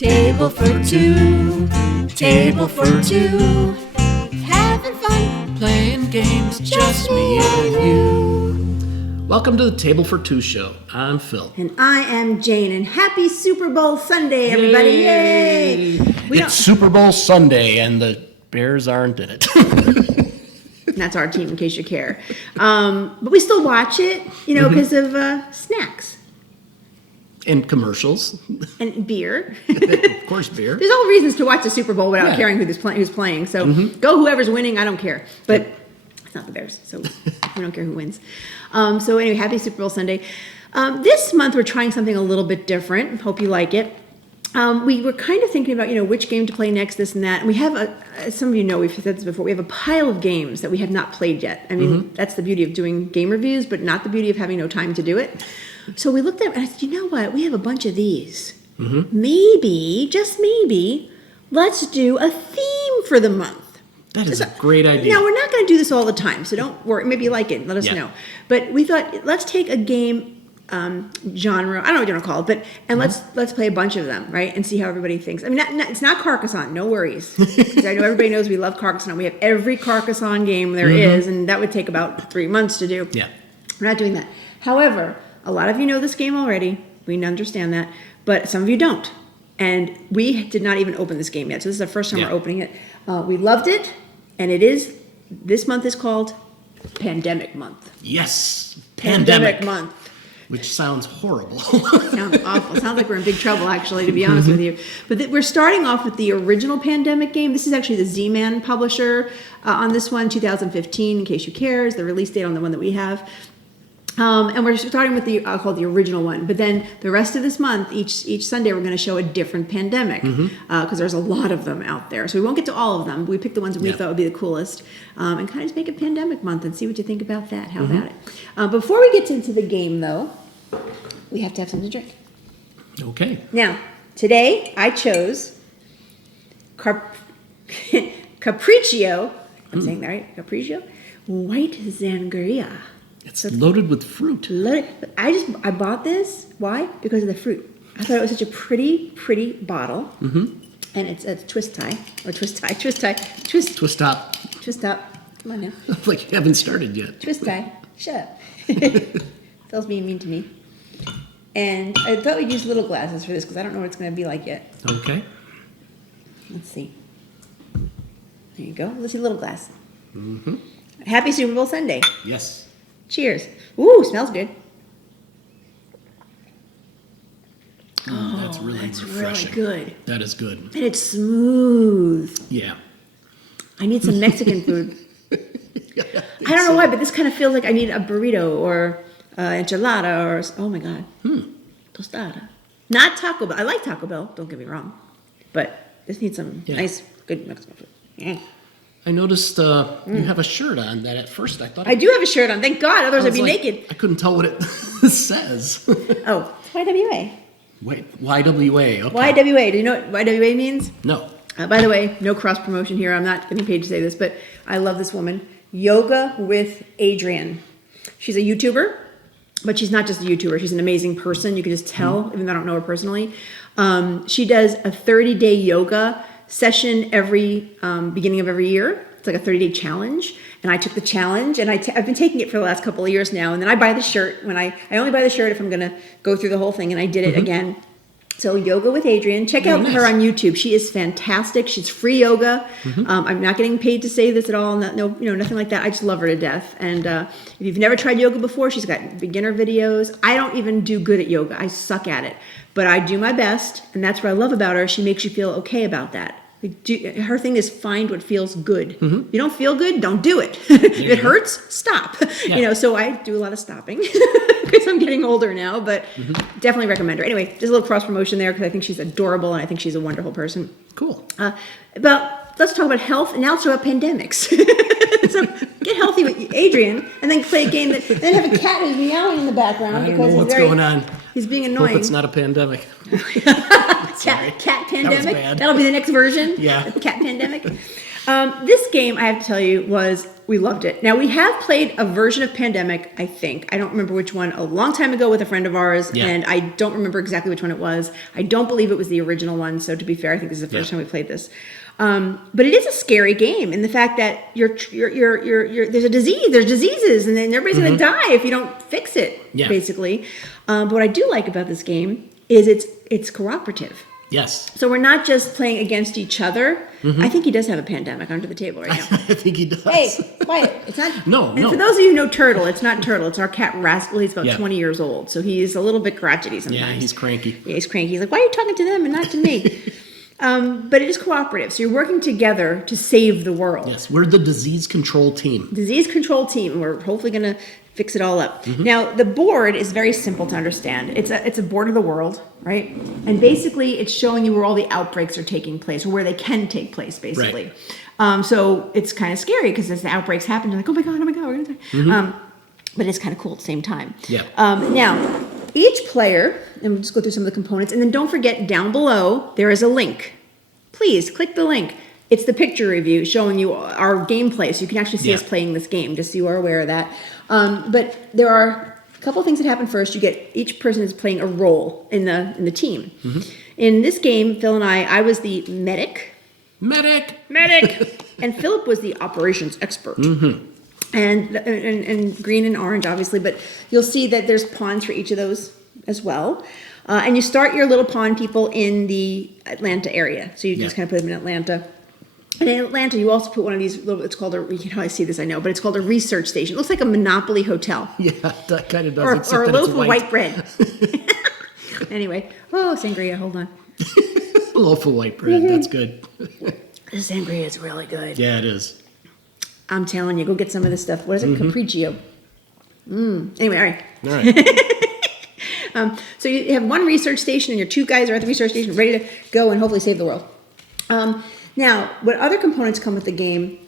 Table for two, table for two. Having fun, playing games, just me and you. Welcome to the Table for Two show. I'm Phil. And I am Jane. And happy Super Bowl Sunday, everybody. Yay! It's Super Bowl Sunday, and the Bears aren't in it. That's our team, in case you care. But we still watch it, because of snacks. And commercials. And beer. Of course, beer. There's all reasons to watch the Super Bowl without caring who's playing. So go whoever's winning, I don't care. But it's not the Bears, so we don't care who wins. So anyway, happy Super Bowl Sunday. This month we're trying something a little bit different. Hope you like it. We were kind of thinking about, which game to play next, this and that. And we have some of you know, we've said this before, we have a pile of games that we have not played yet. I mean, that's the beauty of doing game reviews, but not the beauty of having no time to do it. So we looked at it and I said, you know what? We have a bunch of these. Maybe, just maybe, let's do a theme for the month. That is a great idea. Now, we're not going to do this all the time, so don't worry. Maybe you like it. Let us know. But we thought, let's take a game genre, I don't know what you want to call it, but let's play a bunch of them, right? And see how everybody thinks. I mean, it's not Carcassonne, no worries. 'Cause I know everybody knows we love Carcassonne. We have every Carcassonne game there is, and that would take about 3 months to do. Yeah. We're not doing that. However, a lot of you know this game already. We understand that, but some of you don't. And we did not even open this game yet, so this is the first time we're opening it. We loved it, and this month is called Pandemic Month. Yes. Pandemic Month. Which sounds horrible. Sounds awful. Sounds like we're in big trouble, actually, to be honest with you. But we're starting off with the original Pandemic game. This is actually the Z-Man publisher on this one, 2015, in case you care, is the release date on the one that we have. And we're starting with the, I'll call it the original one. But then the rest of this month, each Sunday, we're going to show a different pandemic because there's a lot of them out there. So we won't get to all of them. We picked the ones that we thought would be the coolest and kind of just make it Pandemic Month and see what you think about that. How about it? Before we get into the game, though, we have to have something to drink. Okay. Now, today I chose Capriccio. I'm saying that right? Capriccio White Sangria. It's loaded with fruit. I bought this. Why? Because of the fruit. I thought it was such a pretty bottle. And it's twist tie. Twist top. Come on now. Like you haven't started yet. Twist tie. Shut up. Phil's being mean to me. And I thought we'd use little glasses for this because I don't know what it's going to be like yet. Okay. Let's see. There you go. Let's see, little glass. Happy Super Bowl Sunday. Yes. Cheers. Ooh, smells good. That's really refreshing. Really good. That is good. And it's smooth. Yeah. I need some Mexican food. I don't know why, but this kind of feels like I need a burrito or enchilada or, oh my God, tostada. Not Taco Bell. I like Taco Bell, don't get me wrong. But this needs some nice, good Mexican food. Yeah. I noticed you have a shirt on that at first I thought... I do have a shirt on, thank God, otherwise I'd be naked. I couldn't tell what it says. Oh, it's YWA. Wait, YWA, okay. YWA, do you know what YWA means? No. By the way, no cross promotion here. I'm not getting paid to say this, but I love this woman. Yoga with Adrian. She's a YouTuber, but she's not just a YouTuber. She's an amazing person. You can just tell, even though I don't know her personally. She does a 30-day yoga session every beginning of every year. It's like a 30-day challenge. And I took the challenge, and I've been taking it for the last couple of years now. And then I buy the shirt when I only buy the shirt if I'm going to go through the whole thing, and I did it again. So Yoga with Adrian, check out her on YouTube. She is fantastic. She's free yoga. I'm not getting paid to say this at all. Nothing like that. I just love her to death. And if you've never tried yoga before, she's got beginner videos. I don't even do good at yoga. I suck at it, but I do my best, and that's what I love about her. She makes you feel okay about that. Her thing is find what feels good. You don't feel good, don't do it. If it hurts, stop. So I do a lot of stopping because I'm getting older now, but definitely recommend her. Anyway, just a little cross promotion there because I think she's adorable and I think she's a wonderful person. Cool. Let's talk about health, and now let's talk about pandemics. So get healthy with Adrian, and then play a game then have a cat who's meowing in the background. I don't know what's going on. He's being annoying. Hope it's not a pandemic. Cat pandemic. That was bad. That'll be the next version. Yeah. Cat pandemic. This game, I have to tell you, we loved it. Now, we have played a version of Pandemic, I think. I don't remember which one, a long time ago with a friend of ours, and I don't remember exactly which one it was. I don't believe it was the original one, so to be fair, I think this is the first time we played this. But it is a scary game in the fact that there's a disease, there's diseases, and then everybody's going to die if you don't fix it, basically. But what I do like about this game is it's cooperative. Yes. So we're not just playing against each other. I think he does have a pandemic under the table right now. I think he does. Hey, quiet. It's not. No. For those of you who know Turtle, it's not Turtle. It's our cat Rascal. He's about Yeah. 20 years old. So he's a little bit crotchety sometimes. Yeah, he's cranky. Yeah, he's cranky. He's like, why are you talking to them and not to me? But it is cooperative. So you're working together to save the world. Yes, we're the disease control team. Disease control team. We're hopefully going to fix it all up. Now, the board is very simple to understand. It's a board of the world, right? And basically, it's showing you where all the outbreaks are taking place, or where they can take place, basically. Right. So it's kind of scary because as the outbreaks happen, you're like, oh my God, we're going to die. But it's kind of cool at the same time. Yeah. Now, each player, and we'll just go through some of the components, and then don't forget down below, there is a link. Please click the link. It's the picture review showing you our gameplay, so you can actually see us playing this game, just so you are aware of that. But there are a couple of things that happen first. You get each person is playing a role in the team. In this game, Phil and I was the medic, and Philip was the operations expert. And green and orange, obviously, but you'll see that there's pawns for each of those as well. And you start your little pawn people in the Atlanta area. So you just kind of put them in Atlanta. And in Atlanta, you also put one of these little, it's called I see this, I know, but it's called a research station. It looks like a Monopoly hotel. Yeah, that kind of does. Or a loaf of white bread. Anyway, sangria, hold on. A loaf of white bread, that's good. The sangria is really good. Yeah, it is. I'm telling you, go get some of this stuff. What is it? Capriccio. Anyway, all right. All right. So you have one research station, and your two guys are at the research station ready to go and hopefully save the world. Now, what other components come with the game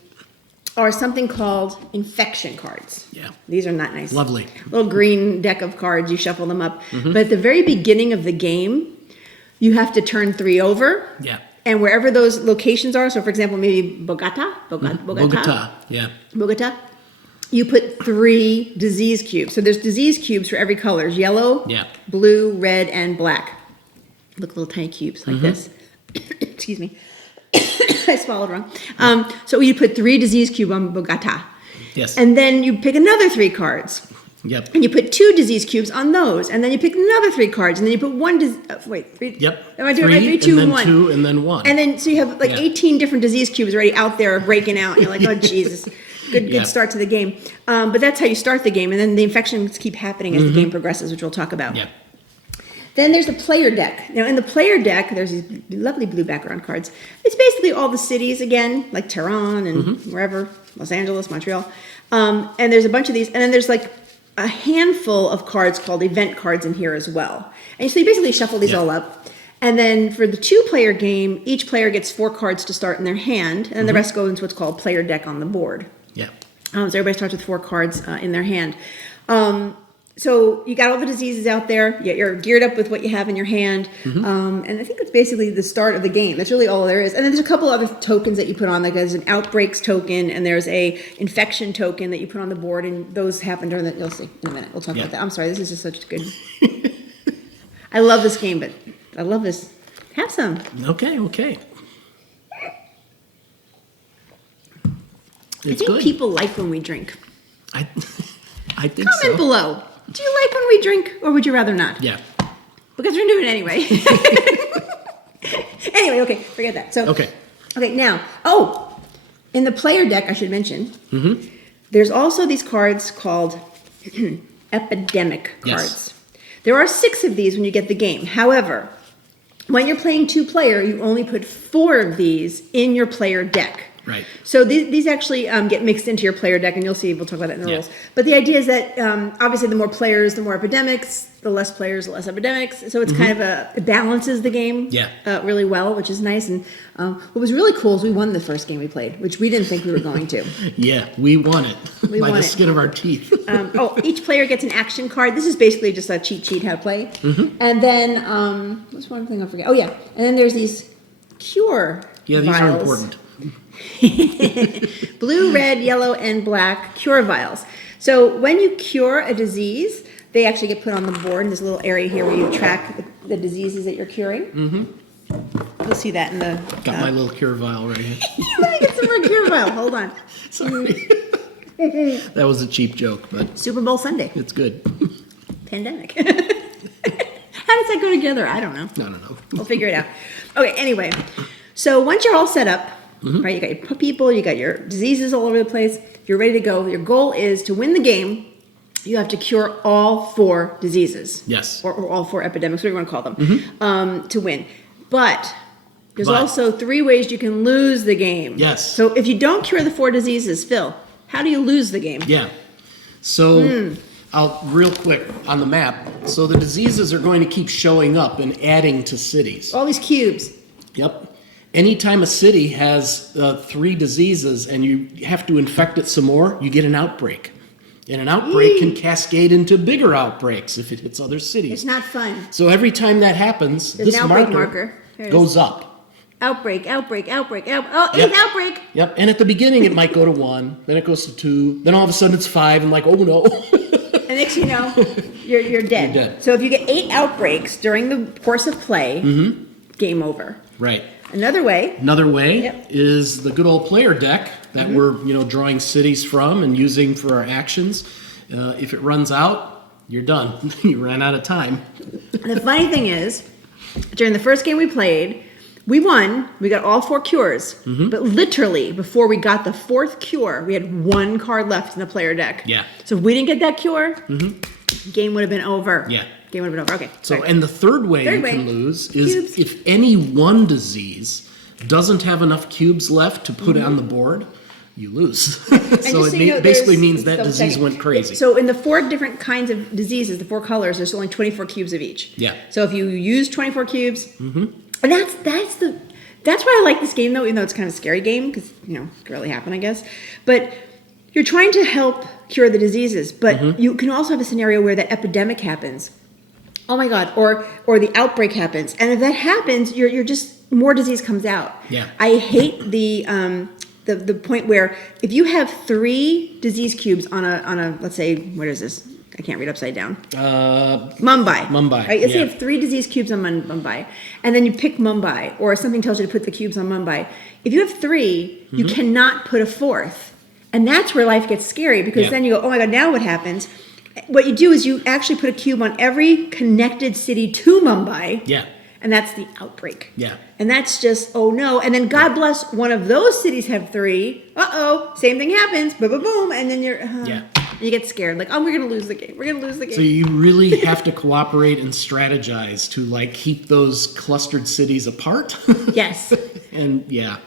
are something called infection cards. Yeah. These are not nice. Lovely. Little green deck of cards, you shuffle them up. But at the very beginning of the game, you have to turn 3 over. Yeah. And wherever those locations are, so for example, maybe Bogota, Yeah. Bogota, you put 3 disease cubes. So there's disease cubes for every color: yellow, blue, red, and black. Look, little tiny cubes like this. Excuse me. I swallowed wrong. So you put 3 disease cubes on Bogota. Yes. And then you pick another 3 cards. Yep. And you put 2 disease cubes on those. And then you pick another 3 cards. And then you put 3. Yep. Am I doing it right? 3, 2, and then 1. 2, and then 1. And then, so you have like 18 different disease cubes already out there breaking out. And you're like, oh, Jesus. Good start to the game. But that's how you start the game. And then the infections keep happening as the game progresses, which we'll talk about. Yeah. Then there's the player deck. Now, in the player deck, there's these lovely blue background cards. It's basically all the cities again, like Tehran and wherever, Los Angeles, Montreal. And there's a bunch of these. And then there's like a handful of cards called event cards in here as well. And so you basically shuffle these all up. And then for the 2-player game, each player gets 4 cards to start in their hand. And then the rest go into what's called player deck on the board. Yeah. So everybody starts with 4 cards in their hand. So you got all the diseases out there. You're geared up with what you have in your hand. And I think that's basically the start of the game. That's really all there is. And then there's a couple other tokens that you put on. Like there's an Outbreaks token and there's a infection token that you put on the board. And those happen during the, you'll see in a minute. We'll talk about that. I'm sorry. This is just such good. I love this game, but I love this. Have some. Okay. I think people like when we drink. I think Comment so. below. Do you like when we drink, or would you rather not? Yeah. Because we're doing it anyway. Anyway, okay, forget that. So Okay. Now, in the player deck, I should mention, there's also these cards called Epidemic cards. Yes. There are 6 of these when you get the game. However, when you're playing 2-player, you only put 4 of these in your player deck. Right. So these actually get mixed into your player deck, and you'll see, we'll talk about that in the rules. But the idea is that obviously the more players, the more epidemics, the less players, the less epidemics. So it's kind of it balances the game really well, which is nice. And what was really cool is we won the first game we played, which we didn't think we were going to. Yeah, we won it by the skin of our teeth. Each player gets an action card. This is basically just a cheat sheet how to play. And then, what's one thing I forget? Oh, yeah. And then there's these cure Yeah, these vials. are important. Blue, red, yellow, and black cure vials. So when you cure a disease, they actually get put on the board in this little area here where you track the diseases that you're curing. Mm-hmm. You'll see that in the... Got my little cure vial right here. Let me get some more cure vial. Hold on. Sorry. That was a cheap joke, but Super Bowl Sunday. it's good. Pandemic. How does that go together? I don't know. I don't know. We'll figure it out. Okay, anyway. So once you're all set up, right, you got your people, you got your diseases all over the place, you're ready to go. Your goal is to win the game. You have to cure all 4 diseases. Yes. Or all 4 epidemics, whatever you want to call them, to win. But there's also 3 ways you can lose the game. Yes. So if you don't cure the 4 diseases, Phil, how do you lose the game? Yeah. So I'll real quick on the map. So the diseases are going to keep showing up and adding to cities. All these cubes. Yep. Anytime a city has 3 diseases and you have to infect it some more, you get an outbreak. And an outbreak can cascade into bigger outbreaks if it hits other cities. It's not fun. So every time that happens, There's this an outbreak marker Here it goes is. Outbreak. Oh, eighth outbreak. Yep. And at the beginning, it might go to 1, then it goes to 2, then all of a sudden it's 5, and like, oh no. And next you know, you're dead. You're dead. So if you get 8 outbreaks during the course of play, game over. Right. Another way. Yep. is the good old player deck that we're drawing cities from and using for our actions. If it runs out, you're done. You ran out of time. The funny thing is, during the first game we played, we won. We got all 4 cures. But literally, before we got the 4th cure, we had 1 card left in the player deck. Yeah. So if we didn't get that cure, game would have been over. Yeah. Game would have been over. Okay. So, sorry. and the third way you way, can lose is cubes. if any one disease doesn't have enough cubes left to put on the board, you lose. So just so it you know, basically there's- means that double disease checking. went crazy. So in the 4 different kinds of diseases, the 4 colors, there's only 24 cubes of each. Yeah. So if you use 24 cubes, and that's why I like this game though, even though it's kind of a scary game because it can really happen, I guess. But you're trying to help cure the diseases, but you can also have a scenario where that epidemic happens. Oh my God! Or the outbreak happens, and if that happens, you're just more disease comes out. Yeah. I hate the point where if you have 3 disease cubes on a let's say, what is this? I can't read upside down. Mumbai. Right? Let's say you have 3 disease cubes on Mumbai, and then you pick Mumbai, or something tells you to put the cubes on Mumbai. If you have 3, you cannot put a 4th, and that's where life gets scary because then you go, oh my God! Now what happens? What you do is you actually put a cube on every connected city to Mumbai. Yeah. And that's the outbreak. Yeah. And that's just, oh no. And then God bless, one of those cities have 3. Uh-oh, same thing happens. Boom, boom, boom. And then you get scared. Like, oh, we're going to lose the game. We're going to lose the game. So you really have to cooperate and strategize to keep those clustered cities apart. Yes. And yeah.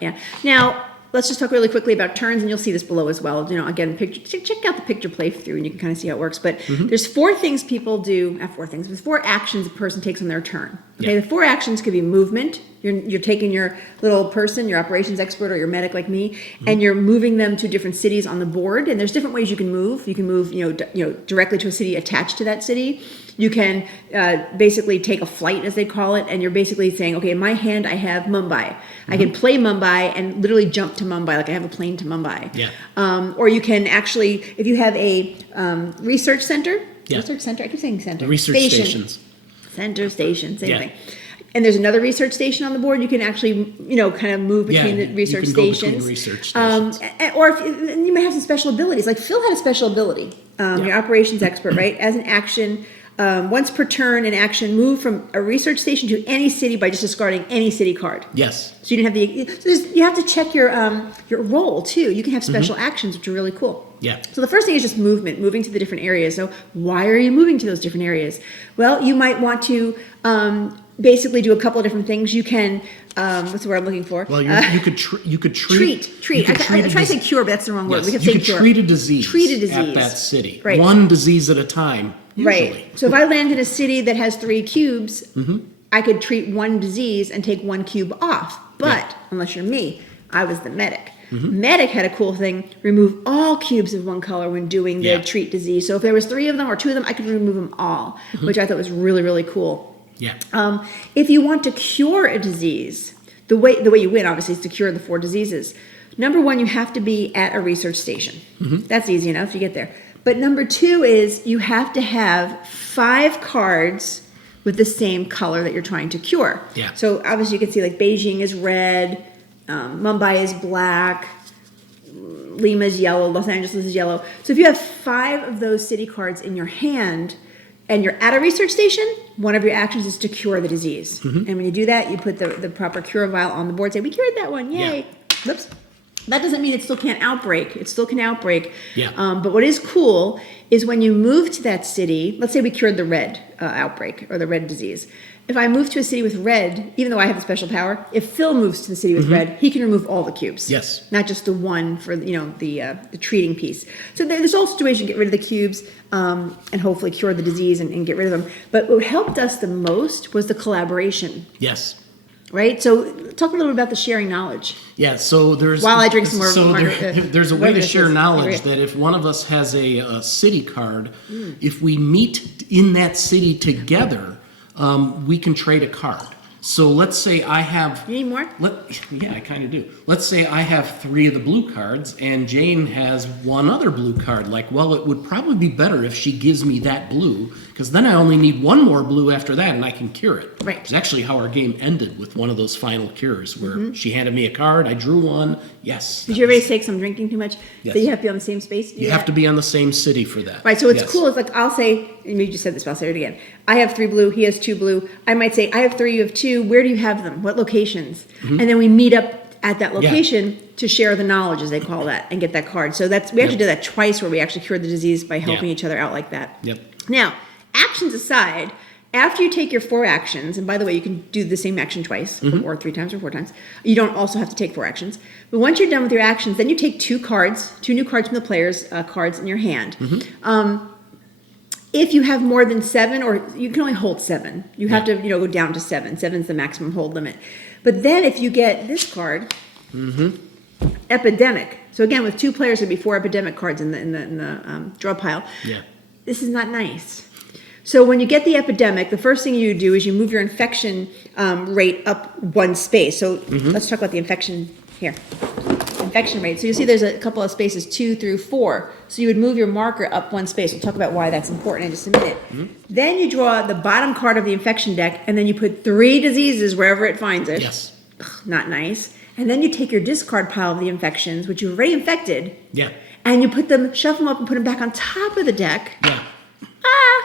Now, let's just talk really quickly about turns, and you'll see this below as well. Again, check out the picture playthrough, and you can kind of see how it works. But there's 4 things people do. Not 4 things. There's 4 actions a person takes on their turn. Okay, the 4 actions could be movement. You're taking your little person, your operations expert, or your medic like me, and you're moving them to different cities on the board. And there's different ways you can move. You can move, directly to a city attached to that city. You can basically take a flight, as they call it, and you're basically saying, okay, in my hand I have Mumbai. I can play Mumbai and literally jump to Mumbai, like I have a plane to Mumbai. Yeah. Or you can actually, if you have a research center, Yeah. research center, I keep saying center. The research stations. Center, station, same Yeah. thing. And there's another research station on the board. You can actually, kind of move between the research you can go stations. between research stations. Or if you might have some special abilities. Like Phil had a special ability. Your operations expert, right? As an action, once per turn, an action, move from a research station to any city by just discarding any city card. Yes. So you didn't have you have to check your role too. You can have special actions, which are really cool. Yeah. So the first thing is just movement, moving to the different areas. So why are you moving to those different areas? Well, you might want to basically do a couple of different things. You can what's the word I'm looking for? Well, you could treat. Treat. You could I'm trying to say cure, but that's the wrong word. Yes, We can you say could cure. treat a disease. Treat a disease at that city. Right. One disease at a time. Usually. Right. So if I land in a city that has 3 cubes, I could treat 1 disease and take 1 cube off. But unless you're me, I was the medic. Medic had a cool thing: remove all cubes of 1 color when doing the treat disease. So if there was 3 of them or 2 of them, I could remove them all, which I thought was really, really cool. Yeah. If you want to cure a disease, the way you win obviously is to cure the 4 diseases. Number one, you have to be at a research station. That's easy enough. You get there. But number two is you have to have 5 cards with the same color that you're trying to cure. Yeah. So obviously you can see like Beijing is red, Mumbai is black, Lima is yellow, Los Angeles is yellow. So if you have 5 of those city cards in your hand and you're at a research station, one of your actions is to cure the disease. And when you do that, you put the proper cure vial on the board, say, we cured that one, yay. Yeah. Whoops. That doesn't mean it still can't outbreak. It still can outbreak. Yeah. But what is cool is when you move to that city, let's say we cured the red outbreak or the red disease. If I move to a city with red, even though I have the special power, if Phil moves to the city with red, he can remove all the cubes. Yes. Not just the one for the treating piece. So there's all situations to get rid of the cubes and hopefully cure the disease and get rid of them. But what helped us the most was the collaboration. Yes. Right? So talk a little bit about the sharing knowledge. Yeah, so there's... While I drink some more... there's a way to share knowledge Okay. that if one of us has a city card, if we meet in that city together, we can trade a card. So let's say I have... You need more? Yeah, I kind of do. Let's say I have 3 of the blue cards and Jane has 1 other blue card. Like, well, it would probably be better if she gives me that blue, because then I only need 1 more blue after that and I can cure it. Right. It's actually how our game ended with one of those final cures where she handed me a card, I drew 1. Yes. Did you already say I'm drinking too much? Yes. So you have to be on the same space to do You that? have to be on the same city for that. Right, so what's Yes. cool is like I'll say, and you just said this, but I'll say it again. I have 3 blue, he has 2 blue. I might say, I have 3, you have 2. Where do you have them? What locations? And then we meet up at that location to share the knowledge, as they call that, and get that card. So we actually did that twice where we actually cured the disease by helping Yeah. each other out like that. Yep. Now, actions aside, after you take your 4 actions, and by the way, you can do the same action twice, or 3 times or 4 times. You don't also have to take 4 actions. But once you're done with your actions, then you take 2 cards, 2 new cards from the players' cards in your hand. If you have more than 7, or you can only hold 7. You have to, go down to 7. 7's the maximum hold limit. But then if you get this card, Epidemic. So again, with 2 players, there'd be 4 Epidemic cards in the draw pile. Yeah. This is not nice. So when you get the Epidemic, the first thing you do is you move your infection rate up 1 space. So let's talk about the infection here. Infection rate. So you see there's a couple of spaces, 2 through 4. So you would move your marker up 1 space. We'll talk about why that's important in just a minute. Then you draw the bottom card of the infection deck, and then you put 3 diseases wherever it finds it. Yes. Ugh, not nice. And then you take your discard pile of the infections, which you've already infected, Yeah. and you shuffle them up and put them back on top of the deck. Yeah.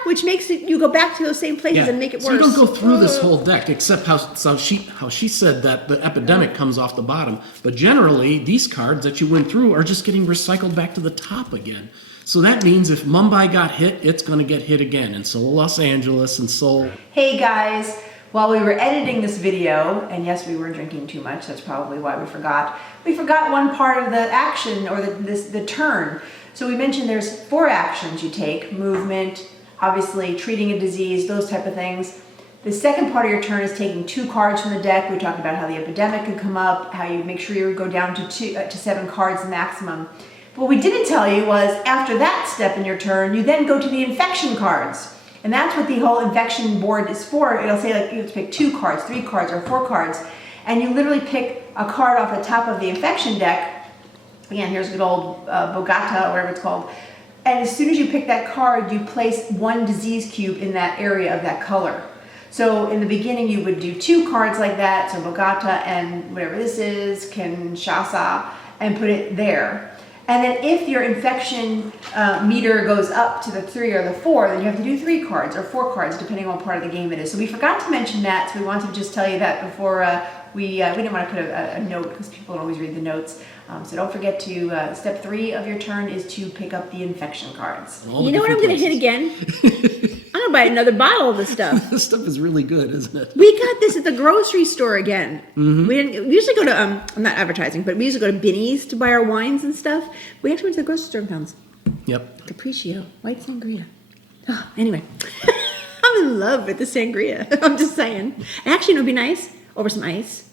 Which makes it, you go back to those same places and make it worse. So you don't go through this whole deck, except how she said that the Epidemic comes off the bottom. But generally, these cards that you went through are just getting recycled back to the top again. So that means if Mumbai got hit, it's going to get hit again, and so will Los Angeles, and so... Hey guys, while we were editing this video, and yes, we were drinking too much, that's probably why we forgot one part of the action, or the turn. So we mentioned there's 4 actions you take: movement, obviously treating a disease, those type of things. The second part of your turn is taking 2 cards from the deck. We talked about how the Epidemic could come up, how you make sure you go down to 7 cards maximum. But what we didn't tell you was after that step in your turn, you then go to the infection cards. And that's what the whole infection board is for. It'll say like you have to pick 2 cards, 3 cards, or 4 cards. And you literally pick a card off the top of the infection deck. Again, here's good old Bogota, or whatever it's called. And as soon as you pick that card, you place 1 disease cube in that area of that color. So in the beginning, you would do 2 cards like that, so Bogota and whatever this is, Kinshasa, and put it there. And then if your infection meter goes up to the 3 or the 4, then you have to do 3 cards or 4 cards, depending on what part of the game it is. So we forgot to mention that, so we wanted to just tell you that before we didn't want to put a note, because people don't always read the notes. So don't forget to, step 3 of your turn is to pick up the infection cards. You know what I'm going to hit again? I'm going to buy another bottle of this stuff. This stuff is really good, isn't it? We got this at the grocery store again. We usually go to, I'm not advertising, but we usually go to Binny's to buy our wines and stuff. We actually went to the grocery store and found this. Yep. Capriccio, white sangria. Oh, anyway, I'm in love with the sangria. I'm just saying. And actually, it would be nice over some ice.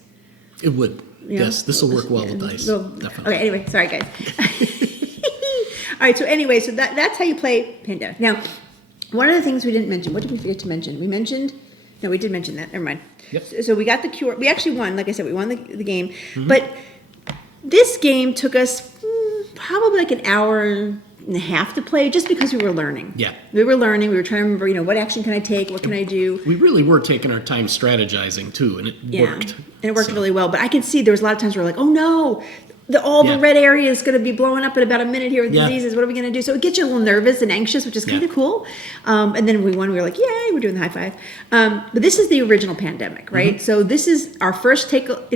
It would. Yeah. Yes, this will work well with ice. Definitely. Okay, anyway, sorry guys. All right, so anyway, so that's how you play Pandemic. Now, one of the things we didn't mention, what did we forget to mention? We did mention that, never mind. Yep. So we got the cure, we actually won, like I said, we won the game, but This game took us probably like an hour and a half to play, just because we were learning. Yeah. We were learning. We were trying to remember, what action can I take? What can I do? We really were taking our time strategizing too, and it worked. And it worked really well. But I could see there was a lot of times where we're like, oh no, the red area is going to be blowing up in about a minute here with diseases. What are we going to do? So it gets you a little nervous and anxious, which is kind of cool. And then we won. We were like, yay, we're doing the high five. But this is the original Pandemic, right? Mm-hmm. So this is our first take at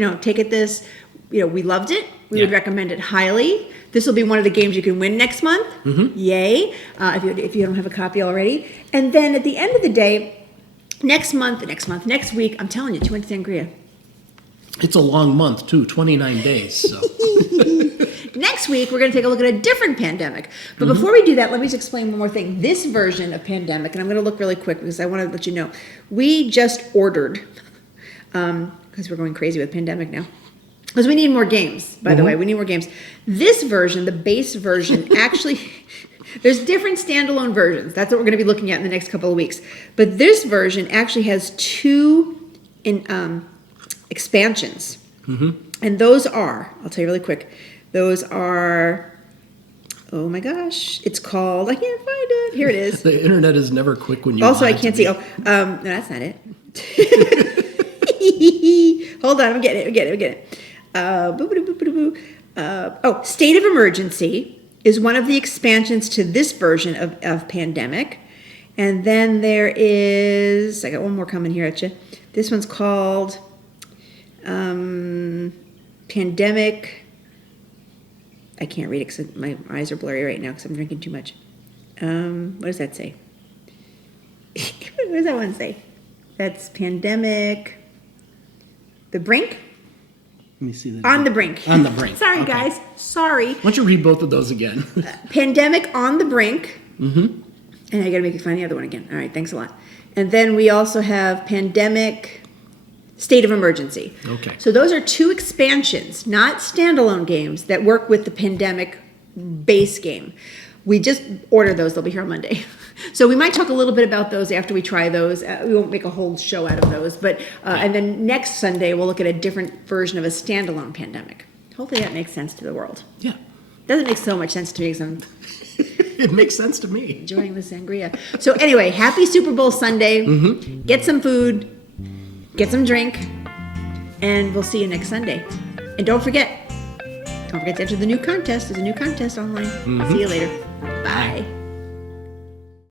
this. We loved it. We would recommend it highly. This will be one of the games you can win next month. Mm-hmm. Yay. If you don't have a copy already. And then at the end of the day, next week, I'm telling you, too much sangria. It's a long month too, 29 days. So. Next week, we're going to take a look at a different Pandemic. But before we do that, let me just explain one more thing. This version of Pandemic, and I'm going to look really quick because I want to let you know, we just ordered, because we're going crazy with Pandemic now. Because we need more games, by the way. We need more games. This version, the base version, actually, there's different standalone versions. That's what we're going to be looking at in the next couple of weeks. But this version actually has 2 expansions. Mm-hmm. And those are, I'll tell you really quick, those are, oh my gosh, it's called, I can't find it. Here it is. The internet is never quick when you Also, I can't see. No, that's not it. Hold on, I'm getting it. State of Emergency is one of the expansions to this version of Pandemic. And then there is, I got one more coming here at you. This one's called Pandemic. I can't read it because my eyes are blurry right now because I'm drinking too much. What does that say? What does that one say? That's Pandemic. The Brink? Let me see that. On the Brink. On the Brink. Sorry, Okay. guys. Sorry. Why don't you read both of those again? Pandemic on the Brink. Mm-hmm. And I got to make you find the other one again. All right, thanks a lot. And then we also have Pandemic State of Emergency. Okay. So those are 2 expansions, not standalone games, that work with the Pandemic base game. We just ordered those. They'll be here on Monday. So we might talk a little bit about those after we try those. We won't make a whole show out of those. But and then next Sunday, we'll look at a different version of a standalone Pandemic. Hopefully that makes sense to the world. Yeah. Doesn't make so much sense to me because I'm It makes sense to me. enjoying the sangria. So anyway, happy Super Bowl Sunday. Mm-hmm. Get some food. Get some drink. And we'll see you next Sunday. And don't forget to enter the new contest. There's a new contest online. Mm-hmm. See you later. Bye.